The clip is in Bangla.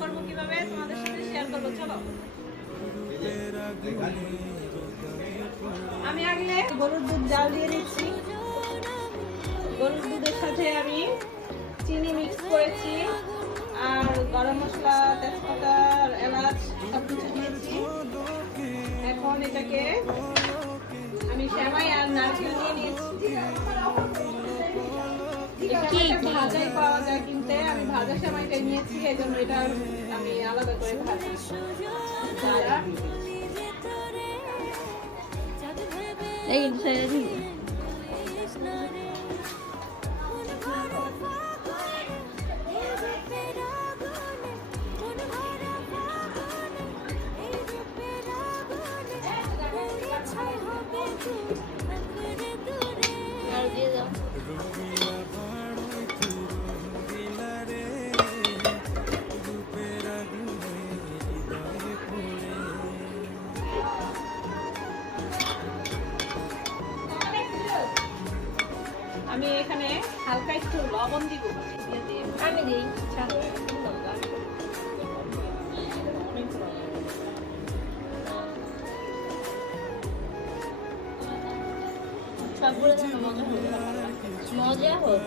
করবো কিভাবে তোমাদের সাথে শেয়ার করবো। চলো আমি আগে গরুর দুধ জাল দিয়ে দিচ্ছি। গরুর দুধের সাথে আমি চিনি মিক্স করেছি আর গরম মশলা, তেজপাতা, এলাচ সবকিছু দিয়েছি। এখন এটাকে আমি সেমাই আর নারকেল দিয়ে নিয়েছি। ভাজাই পাওয়া যায় কিনতে, আমি ভাজা সেমাইটাই নিয়েছি, এই জন্য এটা আমি আলাদা করে ভাজি। এই আমি এখানে হালকা একটু লবণ দিব। আমি দিই মজা হোক।